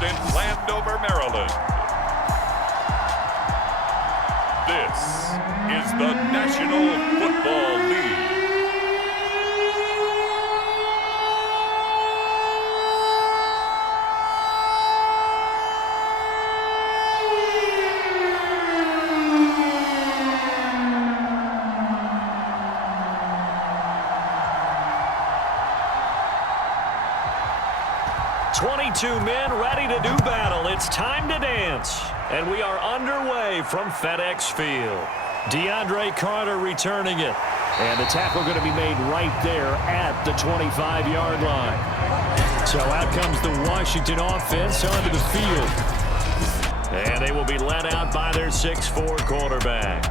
held in Landover, Maryland. This is the National Football League. Two men ready to do battle. It's time to dance. And we are underway from FedEx Field. DeAndre Carter returning it. And the tackle going to be made right there at the 25-yard line. So out comes the Washington offense onto the field. And they will be led out by their 6'4" quarterback.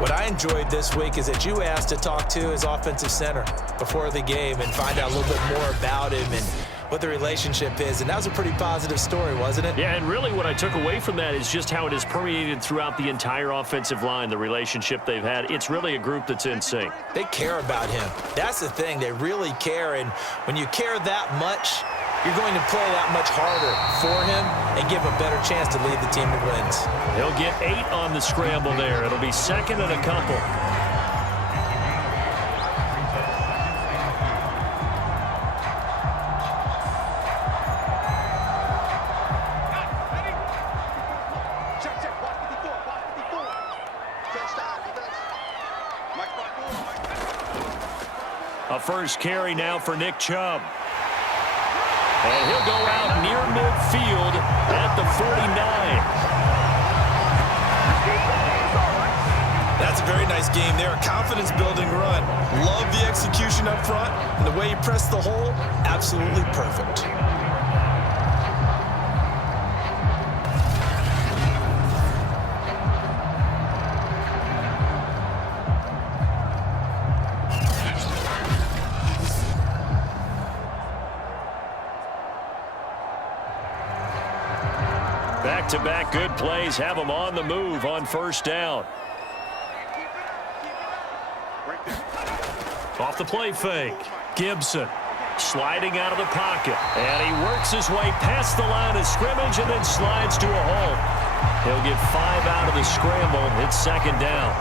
What I enjoyed this week is that you asked to talk to his offensive center before the game and find out a little bit more about him and what the relationship is, and that was a pretty positive story, wasn't it? Yeah, and really what I took away from that is just how it has permeated throughout the entire offensive line, the relationship they've had. It's really a group that's in sync. They care about him. That's the thing. They really care, and when you care that much, you're going to play that much harder for him and give him a better chance to lead the team to wins. He'll get 8 on the scramble there. It'll be second and a couple. A first carry now for Nick Chubb. And he'll go out near midfield at the 49. That's a very nice game there. A confidence-building run. Love the execution up front. And the way he pressed the hole, absolutely perfect. Back-to-back good plays have them on the move on first down. Off the play fake. Gibson sliding out of the pocket. And he works his way past the line of scrimmage and then slides to a halt. He'll get 5 out of the scramble. It's second down.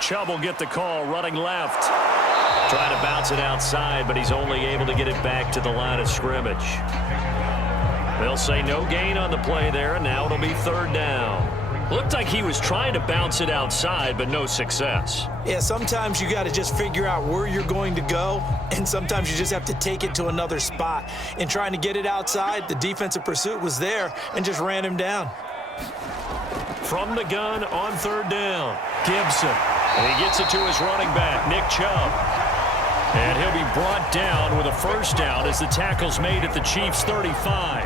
Chubb will get the call, running left. Trying to bounce it outside, but he's only able to get it back to the line of scrimmage. They'll say no gain on the play there, and now it'll be third down. Looked like he was trying to bounce it outside, but no success. Yeah, sometimes you got to just figure out where you're going to go, and sometimes you just have to take it to another spot. In trying to get it outside, the defensive pursuit was there and just ran him down. From the gun on third down, Gibson. And he gets it to his running back, Nick Chubb. And he'll be brought down with a first down as the tackle's made at the Chiefs' 35.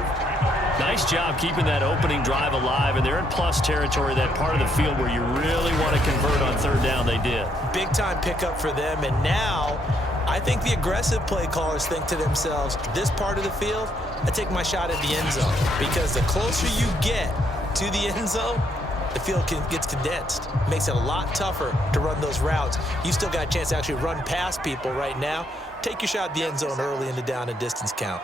Nice job keeping that opening drive alive, and they're in plus territory, that part of the field where you really want to convert on third down. They did. Big-time pickup for them, and now I think the aggressive play callers think to themselves, this part of the field, I take my shot at the end zone, because the closer you get to the end zone, the field gets condensed. Makes it a lot tougher to run those routes. You still got a chance to actually run past people right now. Take your shot at the end zone early in the down and distance count.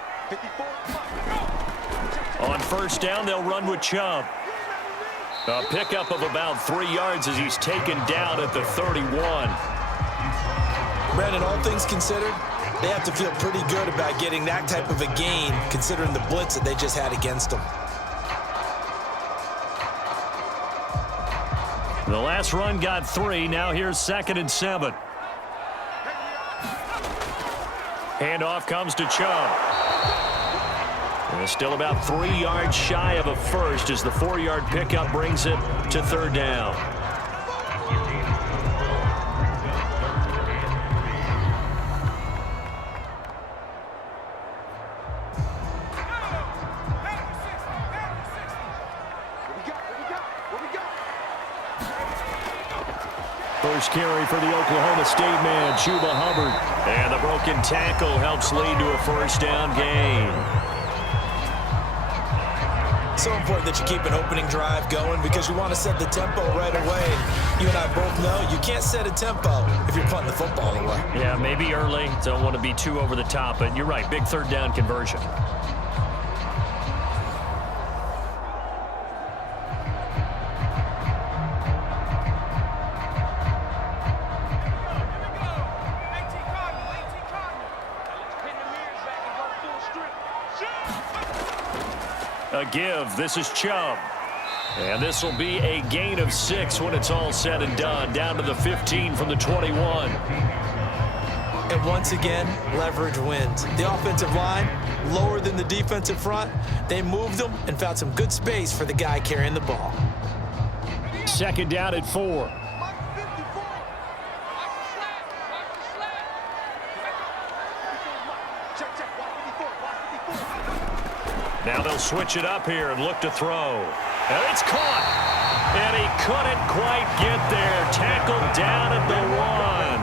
On first down, they'll run with Chubb. A pickup of about 3 yards as he's taken down at the 31. Brandon, all things considered, they have to feel pretty good about getting that type of a gain considering the blitz that they just had against them. The last run got 3. Now here's 2nd and 7. Handoff comes to Chubb. And still about 3 yards shy of a first as the 4-yard pickup brings it to third down. First carry for the Oklahoma State man, Chuba Hubbard. And the broken tackle helps lead to a first down gain. So important that you keep an opening drive going because you want to set the tempo right away. And you and I both know you can't set a tempo if you're punting the football away. Yeah, maybe early. Don't want to be too over the top, but you're right. Big third down conversion. A give. This is Chubb. And this will be a gain of 6 when it's all said and done. Down to the 15 from the 21. And once again, leverage wins. The offensive line, lower than the defensive front. They moved them and found some good space for the guy carrying the ball. Second down at 4. Now they'll switch it up here and look to throw. And it's caught. And he couldn't quite get there. Tackled down at the 1.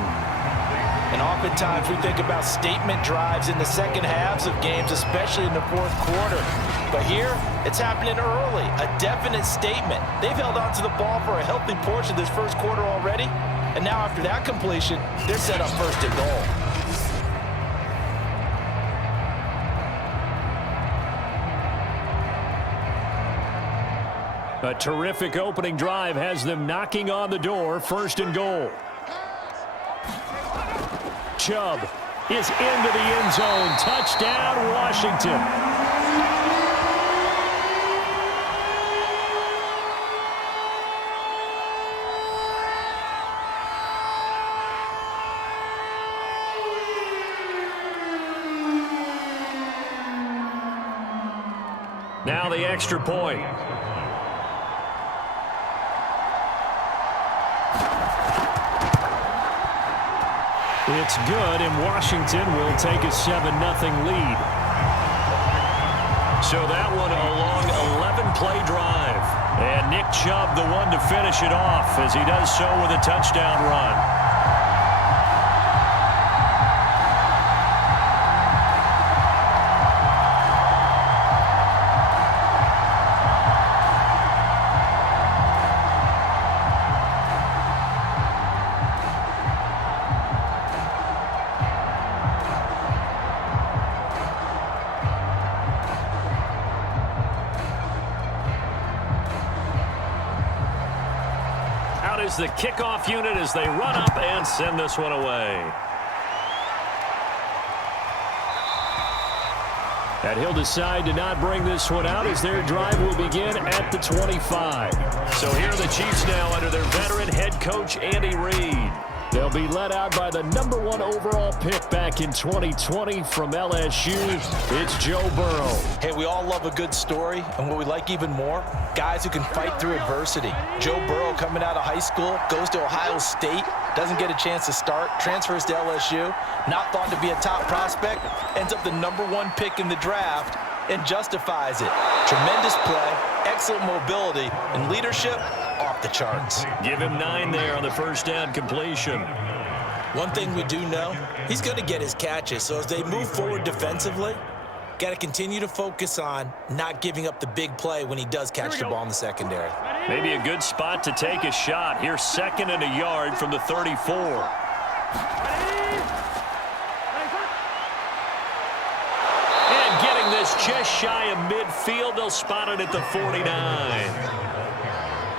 And oftentimes we think about statement drives in the second halves of games, especially in the fourth quarter. But here, it's happening early. A definite statement. They've held on to the ball for a healthy portion of this first quarter already. And now after that completion, they're set up first and goal. A terrific opening drive has them knocking on the door, first and goal. Chubb is into the end zone. Touchdown, Washington. Now the extra point. It's good, and Washington will take a 7-0 lead. So that one a long 11-play drive. And Nick Chubb the one to finish it off as he does so with a touchdown run. Is the kickoff unit as they run up and send this one away. And he'll decide to not bring this one out as their drive will begin at the 25. So here are the Chiefs now under their veteran head coach, Andy Reid. They'll be led out by the #1 overall pick back in 2020 from LSU. It's Joe Burrow. Hey, we all love a good story, and what we like even more, guys who can fight through adversity. Joe Burrow coming out of high school, goes to Ohio State, doesn't get a chance to start, transfers to LSU, not thought to be a top prospect, ends up the #1 pick in the draft, and justifies it. Tremendous play, excellent mobility, and leadership off the charts. Give him 9 there on the first down completion. One thing we do know, he's going to get his catches. So as they move forward defensively, got to continue to focus on not giving up the big play when he does catch the ball in the secondary. Maybe a good spot to take a shot. Here's 2nd and a yard from the 34. And getting this just shy of midfield, they'll spot it at the 49.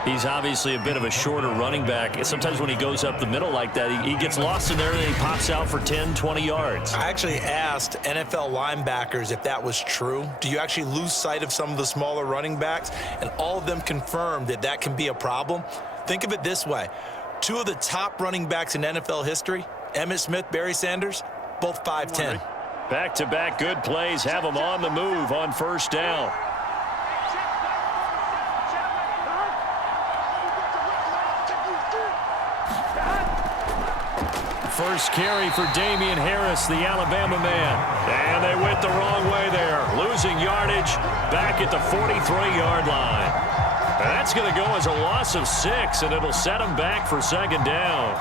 He's obviously a bit of a shorter running back. Sometimes when he goes up the middle like that, he gets lost in there and he pops out for 10, 20 yards. I actually asked NFL linebackers if that was true. Do you actually lose sight of some of the smaller running backs? And all of them confirmed that that can be a problem. Think of it this way. 2 of the top running backs in NFL history, Emmitt Smith, Barry Sanders, both 5'10". Back-to-back good plays have them on the move on first down. First carry for Damian Harris, the Alabama man. And they went the wrong way there. Losing yardage back at the 43-yard line. And that's going to go as a loss of 6, and it'll set them back for 2nd down.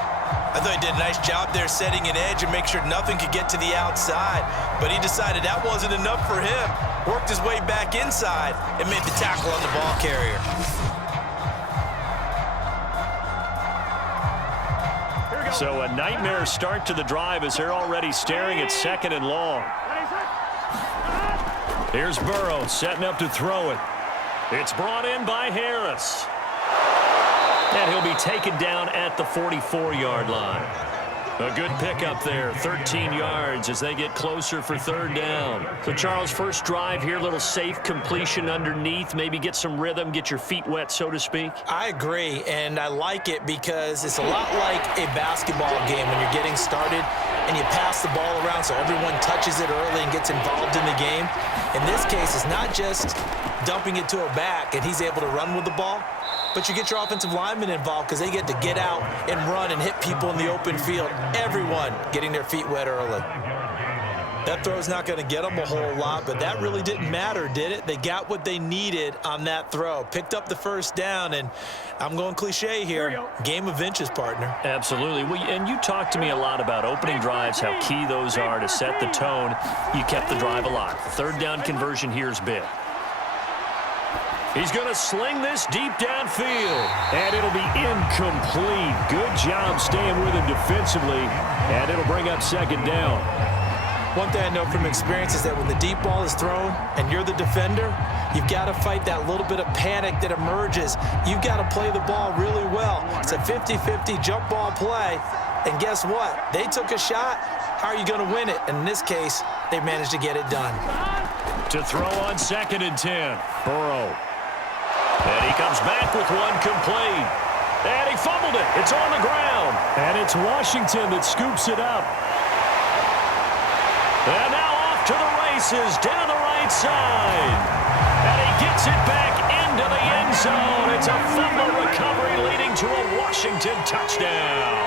I thought he did a nice job there setting an edge and make sure nothing could get to the outside. But he decided that wasn't enough for him. Worked his way back inside and made the tackle on the ball carrier. So a nightmare start to the drive as they're already staring at 2nd and long. Here's Burrow setting up to throw it. It's brought in by Harris. And he'll be taken down at the 44-yard line. A good pickup there, 13 yards as they get closer for 3rd down. So, Charles, first drive here, little safe completion underneath, maybe get some rhythm, get your feet wet, so to speak. I agree, and I like it because it's a lot like a basketball game when you're getting started and you pass the ball around so everyone touches it early and gets involved in the game. In this case, it's not just dumping it to a back and he's able to run with the ball, but you get your offensive linemen involved because they get to get out and run and hit people in the open field. Everyone getting their feet wet early. That throw's not going to get them a whole lot, but that really didn't matter, did it? They got what they needed on that throw. Picked up the 1st down, and I'm going cliche here. Game of inches, partner. Absolutely. And you talked to me a lot about opening drives, how key those are to set the tone. You kept the drive alive. 3rd down conversion here is big. He's going to sling this deep downfield, and it'll be incomplete. Good job staying with him defensively, and it'll bring up 2nd down. One thing I know from experience is that when the deep ball is thrown and you're the defender, you've got to fight that little bit of panic that emerges. You've got to play the ball really well. It's a 50-50 jump ball play, and guess what? They took a shot. How are you going to win it? And in this case, they managed to get it done. To throw on 2nd and 10, Burrow. And he comes back with one complete. And he fumbled it. It's on the ground. And it's Washington that scoops it up. And now off to the races down the right side. And he gets it back into the end zone. It's a fumble recovery leading to a Washington touchdown.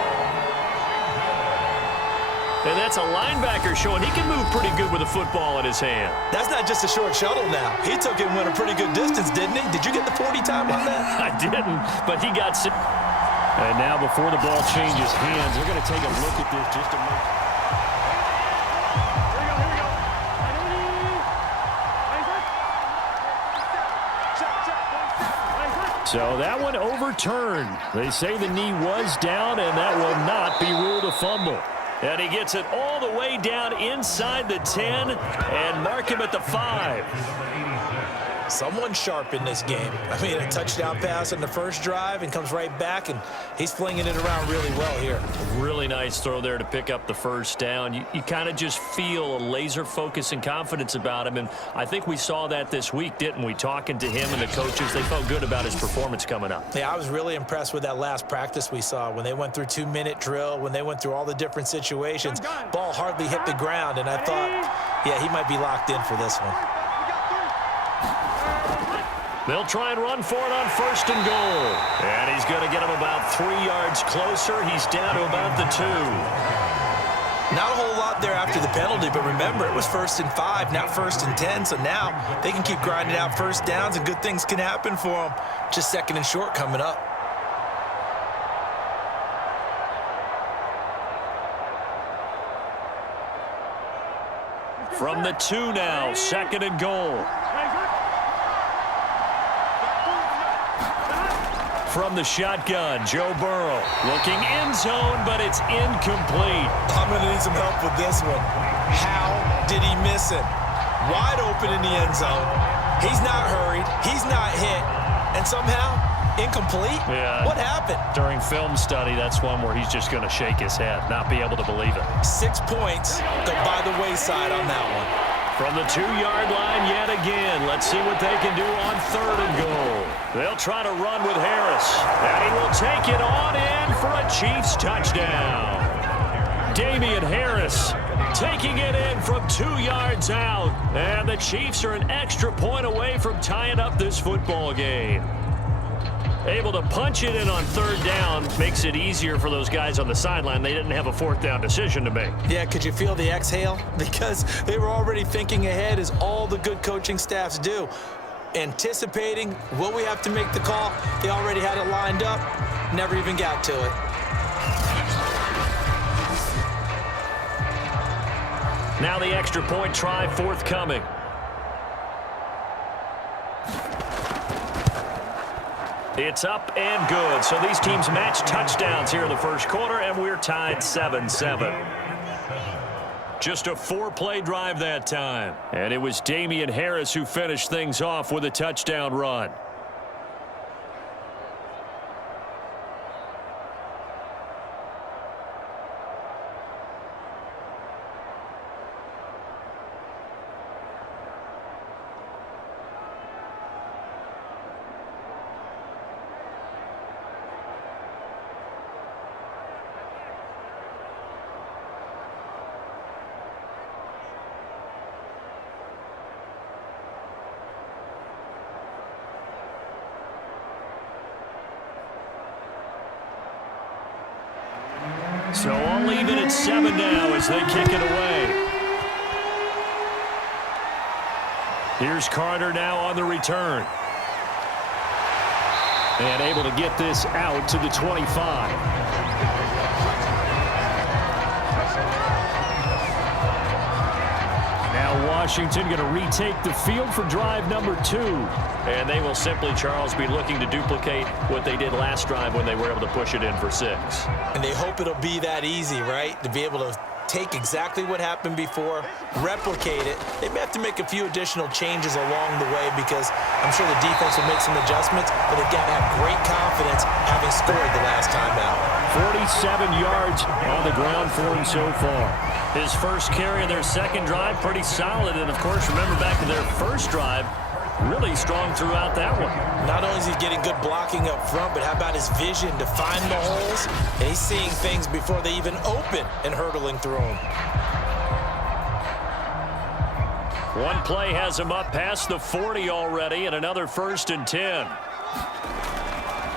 And that's a linebacker showing he can move pretty good with a football in his hand. That's not just a short shuttle now. He took it and went a pretty good distance, didn't he? Did you get the 40 time on that? I didn't, but he got sick. And now before the ball changes hands, they're going to take a look at this just a moment. So that one overturned. They say the knee was down, and that will not be ruled a fumble. And he gets it all the way down inside the 10 and mark him at the 5. Someone sharp in this game. I mean, a touchdown pass on the first drive and comes right back, and he's flinging it around really well here. Really nice throw there to pick up the 1st down. You kind of just feel a laser focus and confidence about him, and I think we saw that this week, didn't we? Talking to him and the coaches, they felt good about his performance coming up. Yeah, I was really impressed with that last practice we saw when they went through 2-minute drill, when they went through all the different situations. Ball hardly hit the ground, and I thought, yeah, he might be locked in for this one. They'll try and run for it on 1st and goal. And he's going to get him about 3 yards closer. He's down to about the 2. Not a whole lot there after the penalty, but remember, it was 1st and 5, not 1st and 10. So now they can keep grinding out 1st downs, and good things can happen for them. Just 2nd and short coming up. From the 2 now, 2nd and goal. From the shotgun, Joe Burrow looking end zone, but it's incomplete. I'm going to need some help with this one. How did he miss it? Wide open in the end zone. He's not hurried. He's not hit. And somehow, incomplete? Yeah. What happened? During film study, that's one where he's just going to shake his head, not be able to believe it. 6 points go by the wayside on that one. From the 2-yard line yet again. Let's see what they can do on 3rd and goal. They'll try to run with Harris. And he will take it on in for a Chiefs touchdown. Damian Harris taking it in from 2 yards out. And the Chiefs are an extra point away from tying up this football game. Able to punch it in on 3rd down makes it easier for those guys on the sideline. They didn't have a 4th down decision to make. Yeah, could you feel the exhale? Because they were already thinking ahead, as all the good coaching staffs do. Anticipating, will we have to make the call? They already had it lined up, never even got to it. Now the extra point try forthcoming. It's up and good. So these teams match touchdowns here in the first quarter, and we're tied 7-7. Just a 4-play drive that time. And it was Damian Harris who finished things off with a touchdown run. So all even at 7 now as they kick it away. Here's Carter now on the return. And able to get this out to the 25. Now Washington going to retake the field for drive number 2. And they will simply, Charles, be looking to duplicate what they did last drive when they were able to push it in for 6. And they hope it'll be that easy, right? To be able to take exactly what happened before, replicate it. They may have to make a few additional changes along the way because I'm sure the defense will make some adjustments, but they've got to have great confidence having scored the last time out. 47 yards on the ground for him so far. His first carry of their second drive, pretty solid. And, of course, remember back to their first drive, really strong throughout that one. Not only is he getting good blocking up front, but how about his vision to find the holes? And he's seeing things before they even open and hurdling through them. One play has him up past the 40 already, and another 1st and 10.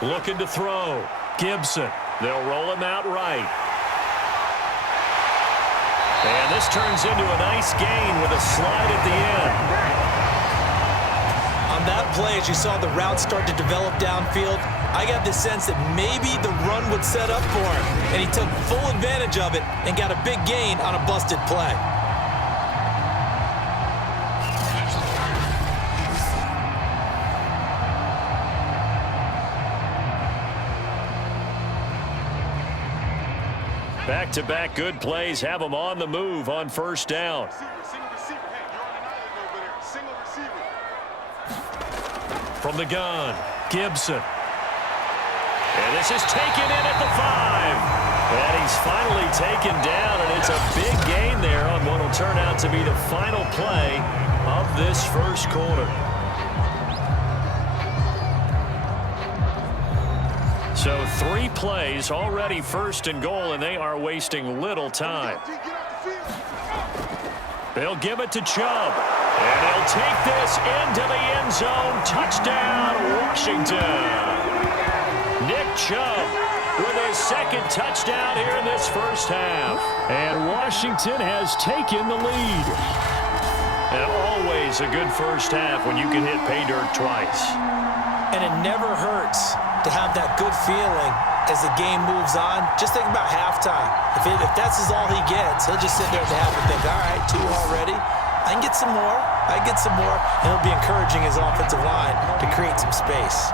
Looking to throw. Gibson. They'll roll him out right. And this turns into a nice gain with a slide at the end. On that play, as you saw the route start to develop downfield, I got the sense that maybe the run would set up for him, and he took full advantage of it and got a big gain on a busted play. Back-to-back good plays have them on the move on first down. From the gun, Gibson. And this is taken in at the 5. And he's finally taken down, and it's a big gain there on what will turn out to be the final play of this first quarter. So 3 plays, already 1st and goal, and they are wasting little time. They'll give it to Chubb. And he'll take this into the end zone. Touchdown, Washington. Nick Chubb with his 2nd touchdown here in this first half. And Washington has taken the lead. And always a good first half when you can hit pay dirt twice. And it never hurts to have that good feeling as the game moves on. Just think about halftime. If that's all he gets, he'll just sit there at the half and think, all right, 2 already. I can get some more. I can get some more. And he'll be encouraging his offensive line to create some space.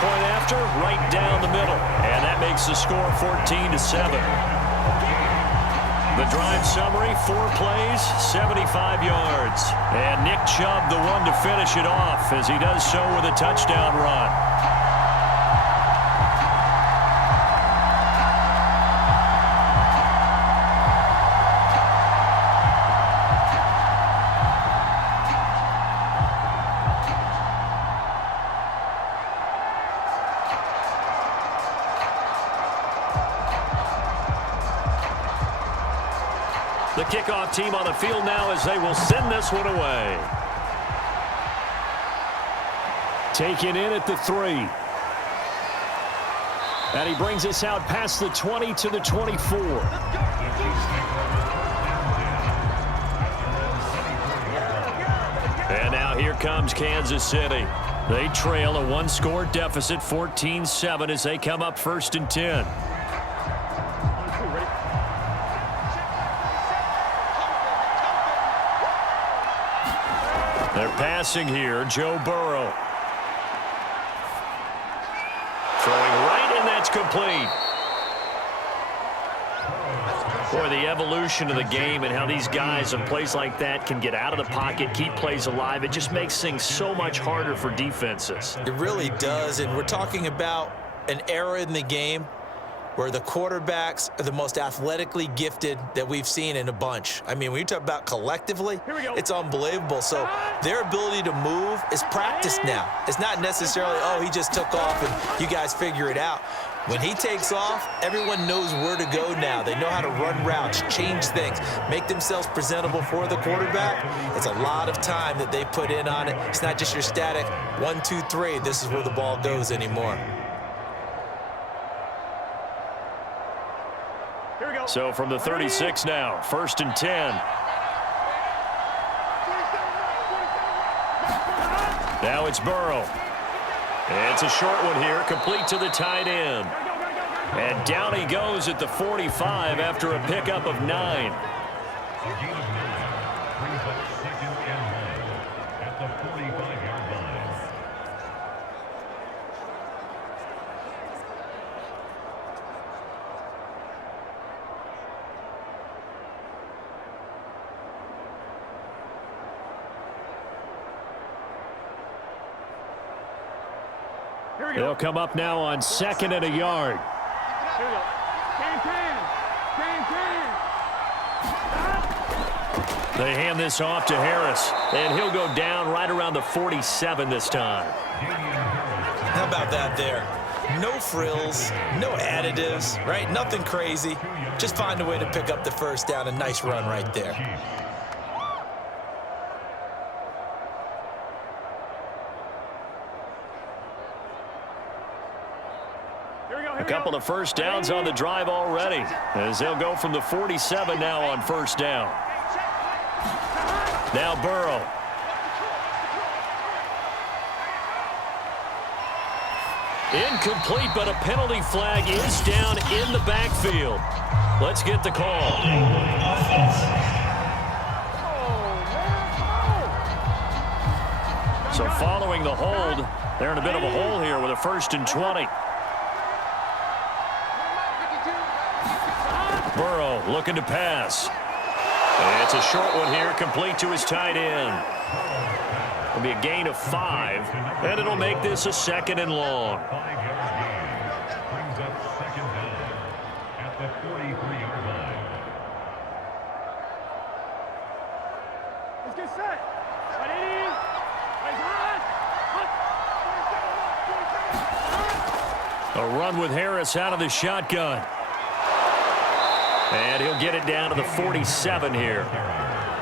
Point after, right down the middle. And that makes the score 14-7. The drive summary, 4 plays, 75 yards. And Nick Chubb, the one to finish it off, as he does so with a touchdown run. The kickoff team on the field now as they will send this one away. Taken in at the 3. And he brings us out past the 20 to the 24. And now here comes Kansas City. They trail a one-score deficit, 14-7, as they come up 1st and 10. They're passing here. Joe Burrow. Throwing right, and that's complete. Boy, the evolution of the game and how these guys in plays like that can get out of the pocket, keep plays alive, it just makes things so much harder for defenses. It really does, and we're talking about an era in the game where the quarterbacks are the most athletically gifted that we've seen in a bunch. I mean, when you talk about collectively, it's unbelievable. So their ability to move is practiced now. It's not necessarily, oh, he just took off and you guys figure it out. When he takes off, everyone knows where to go now. They know how to run routes, change things, make themselves presentable for the quarterback. It's a lot of time that they put in on it. It's not just your static 1, 2, 3. This is where the ball goes anymore. So from the 36 now, 1st and 10. Now it's Burrow. It's a short one here, complete to the tight end. And down he goes at the 45 after a pickup of 9. They'll come up now on 2nd and a yard. Here we go. They hand this off to Harris, and he'll go down right around the 47 this time. How about that there? No frills, no additives, right? Nothing crazy. Just find a way to pick up the first down. A nice run right there. A couple of first downs on the drive already, as they'll go from the 47 now on 1st down. Now Burrow. Incomplete, but a penalty flag is down in the backfield. Let's get the call. So following the hold, they're in a bit of a hole here with a 1st and 20. Burrow looking to pass. And it's a short one here, complete to his tight end. It'll be a gain of 5, and it'll make this a 2nd and long. Brings up 2nd down at the 43-yard line. Let's get set. A run with Harris out of the shotgun. And he'll get it down to the 47 here.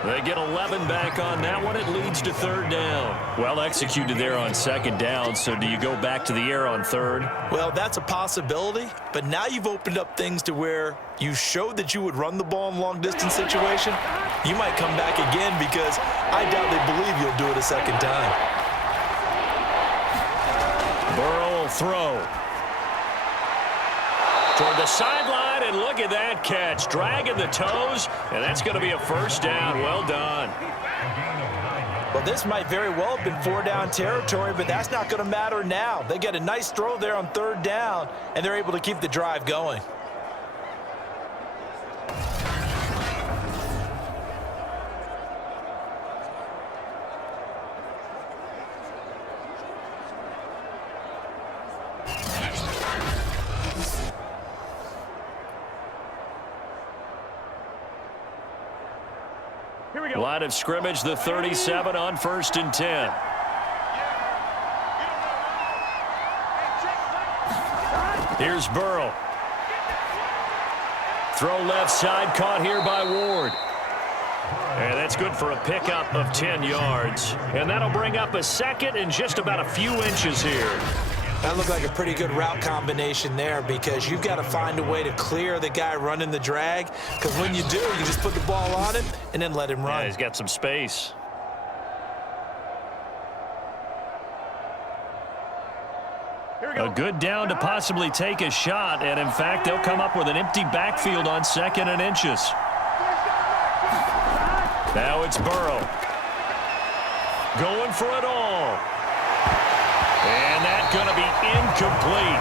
They get 11 back on that one. It leads to 3rd down. Well executed there on 2nd down, so do you go back to the air on 3rd? Well, that's a possibility, but now you've opened up things to where you showed that you would run the ball in long-distance situation. You might come back again because I doubt they believe you'll do it a 2nd time. Burrow will throw. Toward the sideline, and look at that catch. Dragging the toes, and that's going to be a 1st down. Well done. Well, this might very well have been 4-down territory, but that's not going to matter now. They get a nice throw there on 3rd down, and they're able to keep the drive going. Line of scrimmage, the 37 on 1st and 10. Here's Burrow. Throw left side, caught here by Ward. And that's good for a pickup of 10 yards. And that'll bring up a 2nd and just about a few inches here. That looked like a pretty good route combination there because you've got to find a way to clear the guy running the drag, because when you do, you just put the ball on him and then let him run. Yeah, he's got some space. A good down to possibly take a shot, and in fact, they'll come up with an empty backfield on 2nd and inches. Now it's Burrow. Going for it all. And that's going to be incomplete.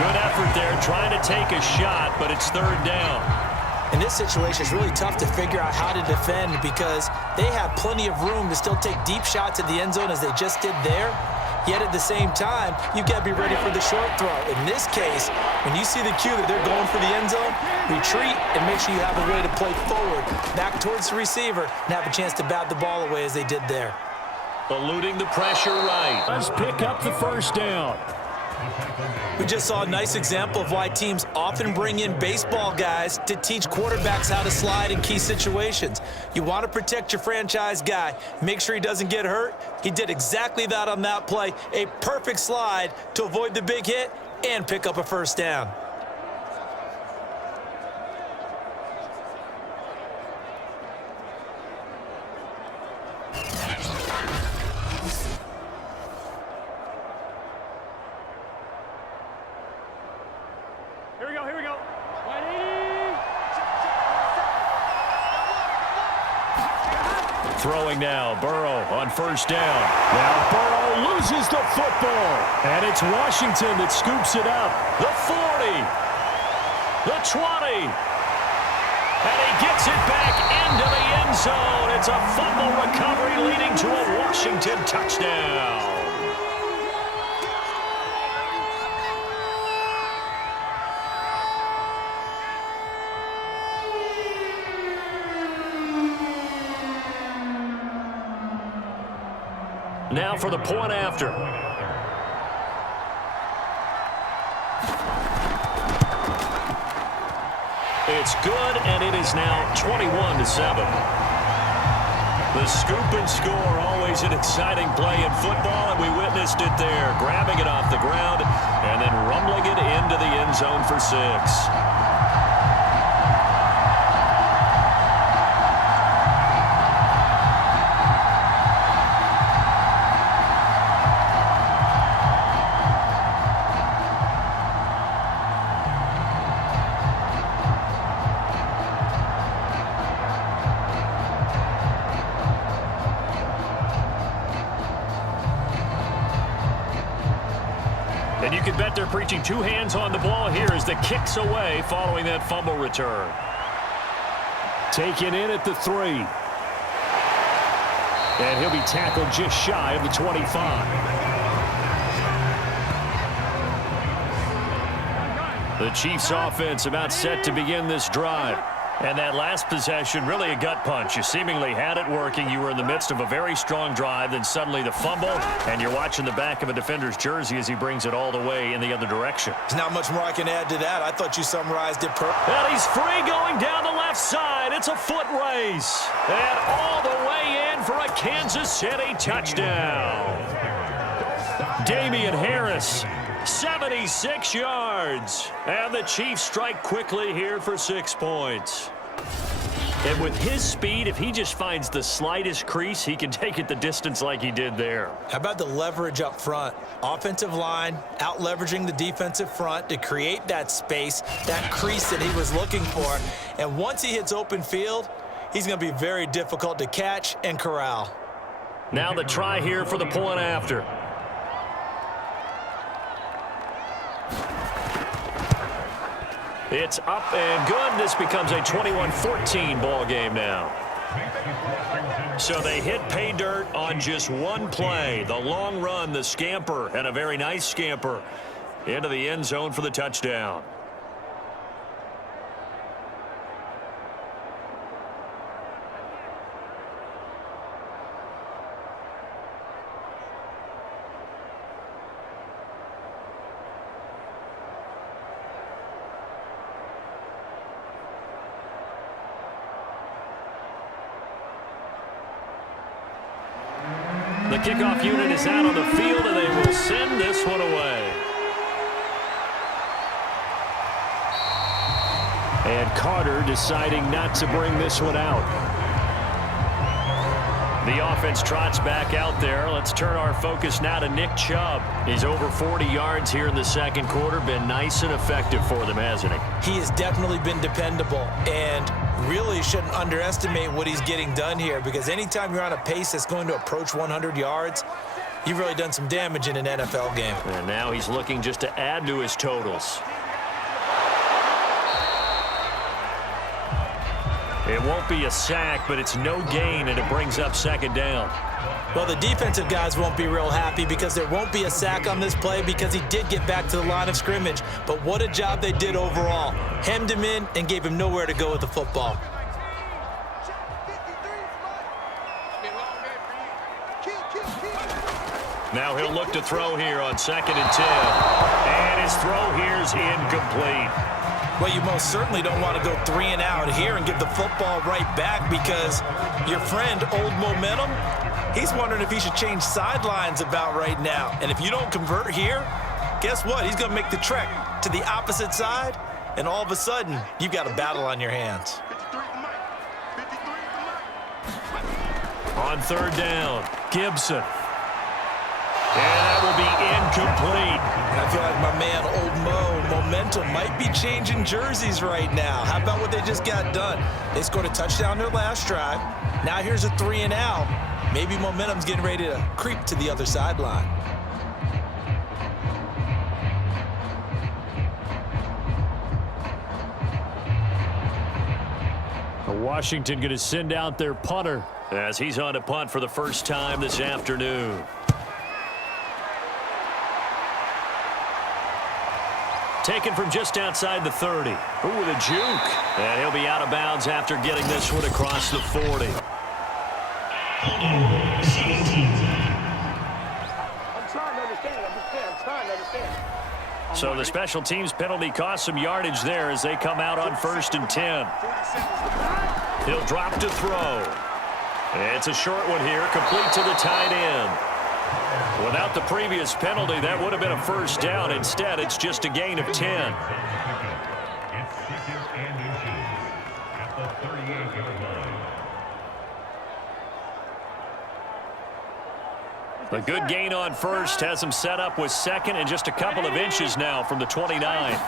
Good effort there, trying to take a shot, but it's 3rd down. In this situation, it's really tough to figure out how to defend because they have plenty of room to still take deep shots at the end zone as they just did there. Yet at the same time, you've got to be ready for the short throw. In this case, when you see the cue that they're going for the end zone, retreat and make sure you have a way to play forward, back towards the receiver, and have a chance to bat the ball away as they did there. Eluding the pressure right. Let's pick up the 1st down. We just saw a nice example of why teams often bring in baseball guys to teach quarterbacks how to slide in key situations. You want to protect your franchise guy. Make sure he doesn't get hurt. He did exactly that on that play. A perfect slide to avoid the big hit and pick up a 1st down. Here we go. Throwing now, Burrow on 1st down. Now Burrow loses the football. And it's Washington that scoops it up. The 40. The 20. And he gets it back into the end zone. It's a fumble recovery leading to a Washington touchdown. Now for the point after. It's good, and it is now 21-7. The scoop and score, always an exciting play in football, and we witnessed it there, grabbing it off the ground and then rumbling it into the end zone for 6. And you can bet they're preaching 2 hands on the ball here as the kick's away following that fumble return. Taken in at the 3. And he'll be tackled just shy of the 25. The Chiefs offense about set to begin this drive. And that last possession, really a gut punch. You seemingly had it working. You were in the midst of a very strong drive, then suddenly the fumble, and you're watching the back of a defender's jersey as he brings it all the way in the other direction. There's not much more I can add to that. I thought you summarized it perfectly. And he's free going down the left side. It's a foot race. And all the way in for a Kansas City touchdown. Damian Harris, 76 yards. And the Chiefs strike quickly here for 6 points. And with his speed, if he just finds the slightest crease, he can take it the distance like he did there. How about the leverage up front? Offensive line out leveraging the defensive front to create that space, that crease that he was looking for. And once he hits open field, he's going to be very difficult to catch and corral. Now the try here for the point after. It's up and good. This becomes a 21-14 ball game now. So they hit pay dirt on just one play. The long run, the scamper, and a very nice scamper into the end zone for the touchdown. The kickoff unit is out on the field, and they will send this one away. And Carter deciding not to bring this one out. The offense trots back out there. Let's turn our focus now to Nick Chubb. He's over 40 yards here in the second quarter. Been nice and effective for them, hasn't he? He has definitely been dependable, and really shouldn't underestimate what he's getting done here, because anytime you're on a pace that's going to approach 100 yards, you've really done some damage in an NFL game. And now he's looking just to add to his totals. It won't be a sack, but it's no gain, and it brings up second down. Well, the defensive guys won't be real happy because there won't be a sack on this play because he did get back to the line of scrimmage. But what a job they did overall. Hemmed him in and gave him nowhere to go with the football. Now he'll look to throw here on 2nd and 10. And his throw here's incomplete. Well, you most certainly don't want to go 3 and out here and give the football right back, because your friend, Old Momentum, he's wondering if he should change sidelines about right now. And if you don't convert here, guess what? He's going to make the trek to the opposite side, and all of a sudden, you've got a battle on your hands. On 3rd down, Gibson. And that will be incomplete. I feel like my man, Old Momentum, might be changing jerseys right now. How about what they just got done? They scored a touchdown their last drive. Now here's a 3 and out. Maybe Momentum's getting ready to creep to the other sideline. Washington going to send out their punter as he's on to punt for the first time this afternoon. Taken from just outside the 30. Ooh, with a juke. And he'll be out of bounds after getting this one across the 40. I'm trying to understand. I'm trying to understand. So the special teams penalty cost some yardage there as they come out on 1st and 10. He'll drop to throw. It's a short one here, complete to the tight end. Without the previous penalty, that would have been a first down. Instead, it's just a gain of 10. It's 2nd and inches at the 38-yard line. A good gain on first has him set up with 2nd and just a couple of inches now from the 29.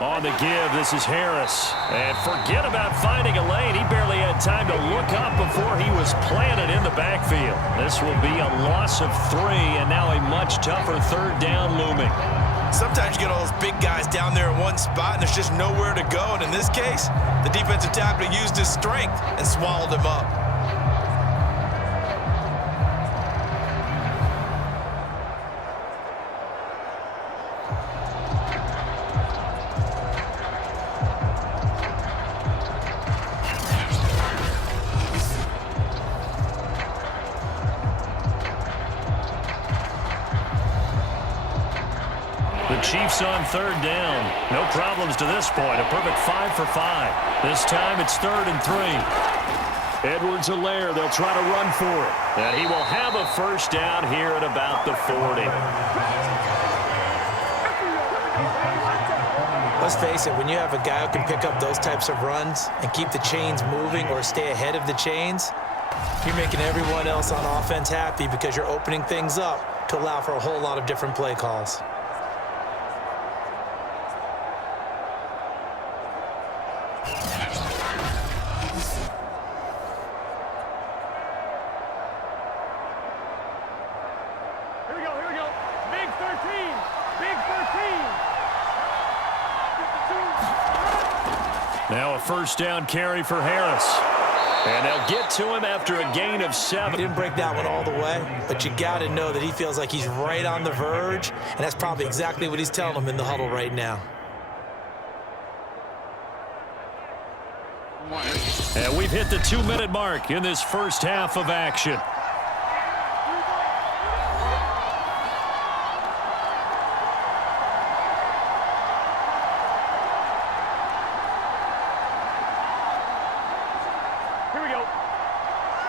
On the give, this is Harris. And forget about finding a lane. He barely had time to look up before he was planted in the backfield. This will be a loss of 3, and now a much tougher 3rd down looming. Sometimes you get all those big guys down there in one spot, and there's just nowhere to go. And in this case, the defensive tackle used his strength and swallowed him up. Chiefs on 3rd down. No problems to this point. A perfect 5 for 5. This time it's 3rd and 3. Edwards-Helaire, they'll try to run for it. And he will have a first down here at about the 40. Let's face it, when you have a guy who can pick up those types of runs and keep the chains moving or stay ahead of the chains, you're making everyone else on offense happy because you're opening things up to allow for a whole lot of different play calls. Now a first down carry for Harris. And they'll get to him after a gain of 7. Didn't break that one all the way, but you got to know that he feels like he's right on the verge, and that's probably exactly what he's telling them in the huddle right now. And we've hit the 2-minute mark in this first half of action.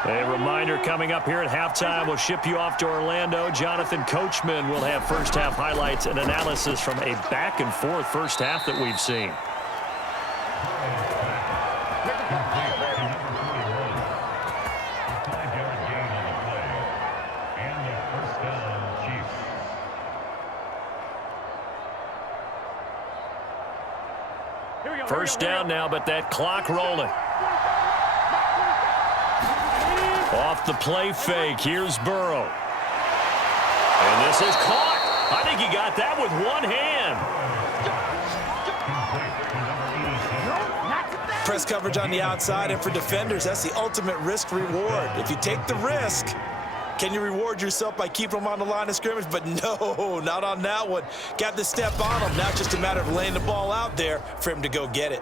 A reminder coming up here at halftime, we'll ship you off to Orlando. Jonathan Coachman will have first half highlights and analysis from a back-and-forth first half that we've seen. First down now, but that clock rolling. Off the play fake, here's Burrow. And this is caught. I think he got that with one hand. Press coverage on the outside, and for defenders, that's the ultimate risk reward. If you take the risk, can you reward yourself by keeping them on the line of scrimmage? But no, not on that one. Got the step on him. Now it's just a matter of laying the ball out there for him to go get it.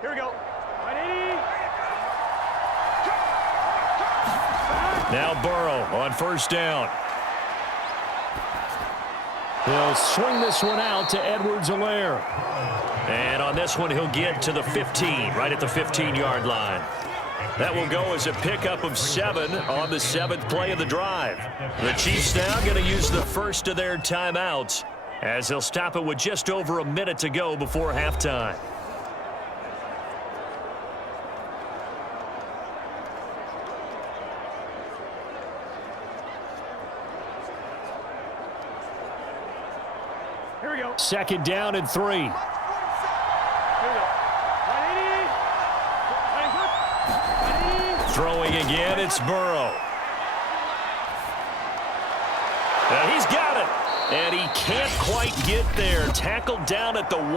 Here we go. 180. Now Burrow on first down. He'll swing this one out to Edwards-Helaire. And on this one, he'll get to the 15, right at the 15-yard line. That will go as a pickup of 7 on the 7th play of the drive. The Chiefs now going to use the first of their timeouts as they'll stop it with just over a minute to go before halftime. Here we go. Second down and 3. Here we go. 180. Throwing again, it's Burrow. And he's got it. And he can't quite get there. Tackled down at the 1.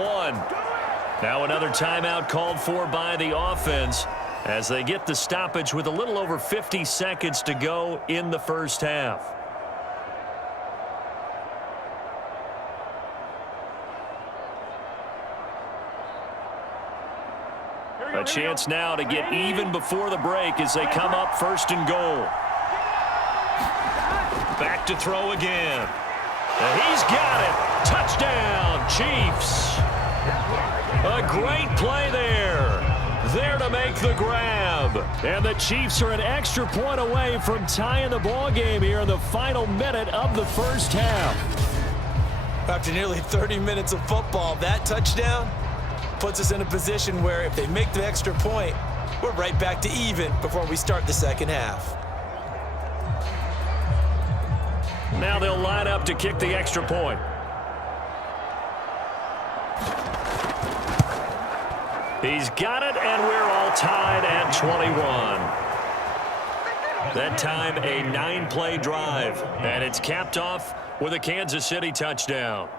Now another timeout called for by the offense as they get the stoppage with a little over 50 seconds to go in the first half. A chance now to get even before the break as they come up first and goal. Back to throw again. And he's got it. Touchdown, Chiefs. A great play there. There to make the grab. And the Chiefs are an extra point away from tying the ball game here in the final minute of the first half. After nearly 30 minutes of football, that touchdown puts us in a position where if they make the extra point, we're right back to even before we start the second half. Now they'll line up to kick the extra point. He's got it, and we're all tied at 21. That time, a 9-play drive, and it's capped off with a Kansas City touchdown.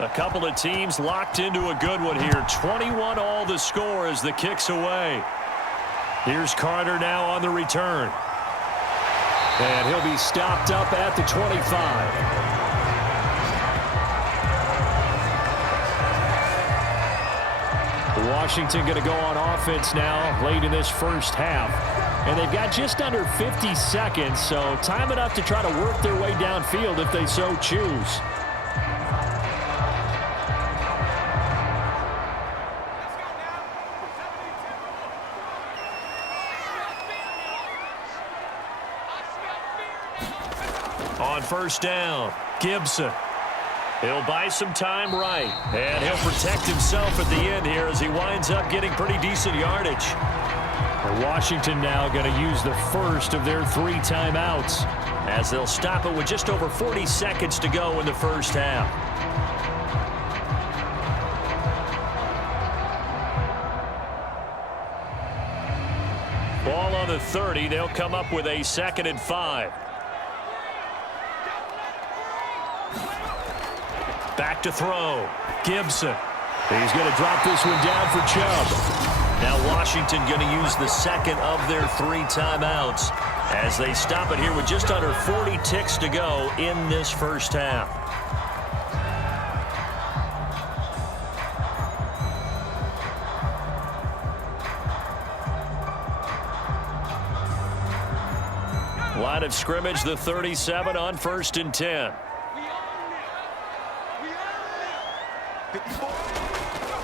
A couple of teams locked into a good one here. 21 all the score as the kick's away. Here's Carter now on the return. And he'll be stopped up at the 25. Washington going to go on offense now late in this first half. And they've got just under 50 seconds, so time enough to try to work their way downfield if they so choose. On first down, Gibson. He'll buy some time right, and he'll protect himself at the end here as he winds up getting pretty decent yardage. And Washington now going to use the first of their 3 timeouts as they'll stop it with just over 40 seconds to go in the first half. Ball on the 30. They'll come up with a 2nd and 5. Back to throw. Gibson. He's going to drop this one down for Chubb. Now Washington going to use the 2nd of their 3 timeouts as they stop it here with just under 40 ticks to go in this first half. line of scrimmage, the 37 on 1st and 10.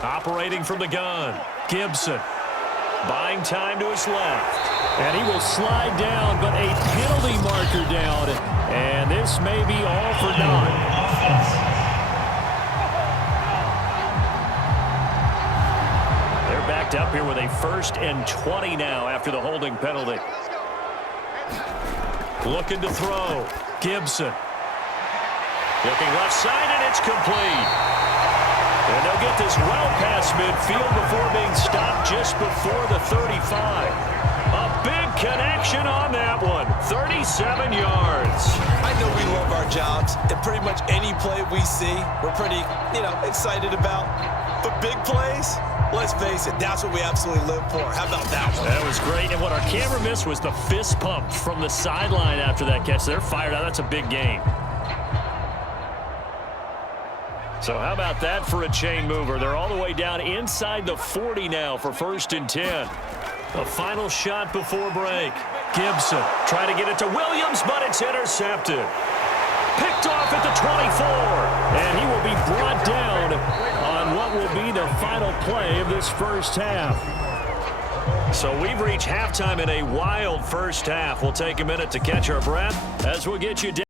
Operating from the gun, Gibson. Buying time to his left. And he will slide down, but a penalty marker down. And this may be all for naught. They're backed up here with a 1st and 20 now after the holding penalty. Looking to throw. Gibson. Looking left side, and it's complete. And they'll get this well past midfield before being stopped just before the 35. A big connection on that one. 37 yards. I know we love our jobs, and pretty much any play we see, we're pretty, excited about. But big plays, let's face it, that's what we absolutely live for. How about that one? That was great. And what our camera missed was the fist pump from the sideline after that catch. They're fired out. That's a big game. So how about that for a chain mover? They're all the way down inside the 40 now for 1st and 10. A final shot before break. Gibson trying to get it to Williams, but it's intercepted. Picked off at the 24. And he will be brought down on what will be the final play of this first half. So we've reached halftime in a wild first half. We'll take a minute to catch our breath as we'll get you down.